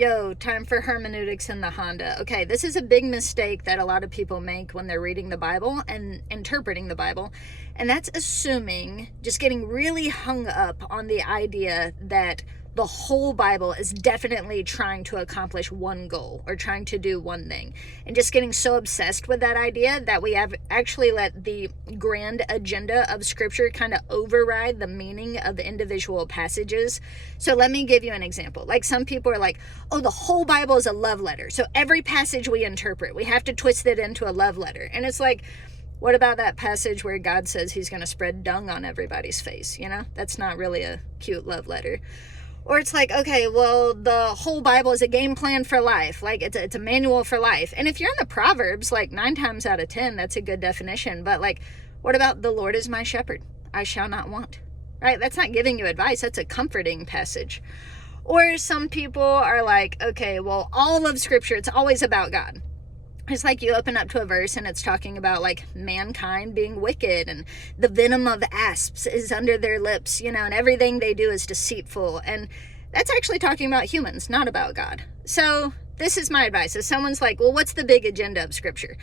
Yo, time for hermeneutics in the Honda. Okay, this is a big mistake that a lot of people make when they're reading the Bible and interpreting the Bible, and that's assuming, just getting really hung up on the idea that the whole Bible is definitely trying to accomplish one goal or trying to do one thing, and just getting so obsessed with that idea that we have actually let the grand agenda of Scripture kind of override the meaning of individual passages. So let me give you an example. Like, some people are like, oh, the whole Bible is a love letter, so every passage we interpret, we have to twist it into a love letter. And it's like, what about that passage where God says he's going to spread dung on everybody's face? You know, that's not really a cute love letter. Or it's like, okay, well, the whole Bible is a game plan for life. Like, it's a manual for life. And if you're in the Proverbs, like 9 times out of 10, that's a good definition. But like, what about the Lord is my shepherd, I shall not want, right? That's not giving you advice. That's a comforting passage. Or some people are like, okay, well, all of Scripture, it's always about God. It's like you open up to a verse and it's talking about like mankind being wicked and the venom of asps is under their lips, you know, and everything they do is deceitful. And that's actually talking about humans, not about God. So this is my advice. If someone's like, well, what's the big agenda of Scripture?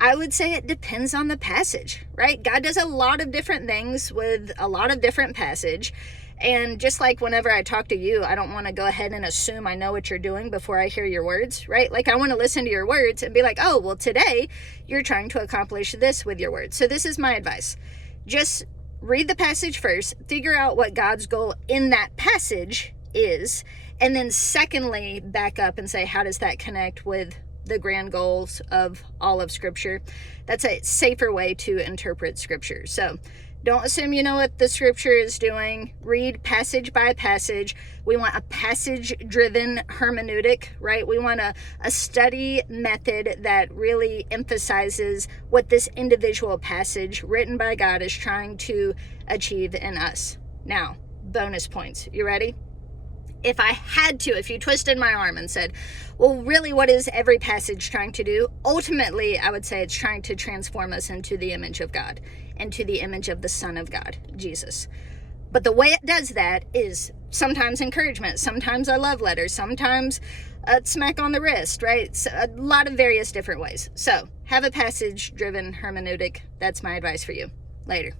I would say it depends on the passage, right? God does a lot of different things with a lot of different passage. And just like whenever I talk to you, I don't want to go ahead and assume I know what you're doing before I hear your words, right? Like, I want to listen to your words and be like, oh, well, today you're trying to accomplish this with your words. So this is my advice. Just read the passage first, figure out what God's goal in that passage is, and then secondly, back up and say, how does that connect with the grand goals of all of Scripture? That's a safer way to interpret Scripture. So don't assume you know what the Scripture is doing. Read passage by passage. We want a passage-driven hermeneutic, right? We want a study method that really emphasizes what this individual passage written by God is trying to achieve in us. Now, bonus points. You ready? If I had to, if you twisted my arm and said, well, really, what is every passage trying to do? Ultimately, I would say it's trying to transform us into the image of God, into the image of the Son of God, Jesus. But the way it does that is sometimes encouragement, sometimes a love letter, sometimes a smack on the wrist, right? So a lot of various different ways. So have a passage-driven hermeneutic. That's my advice for you. Later.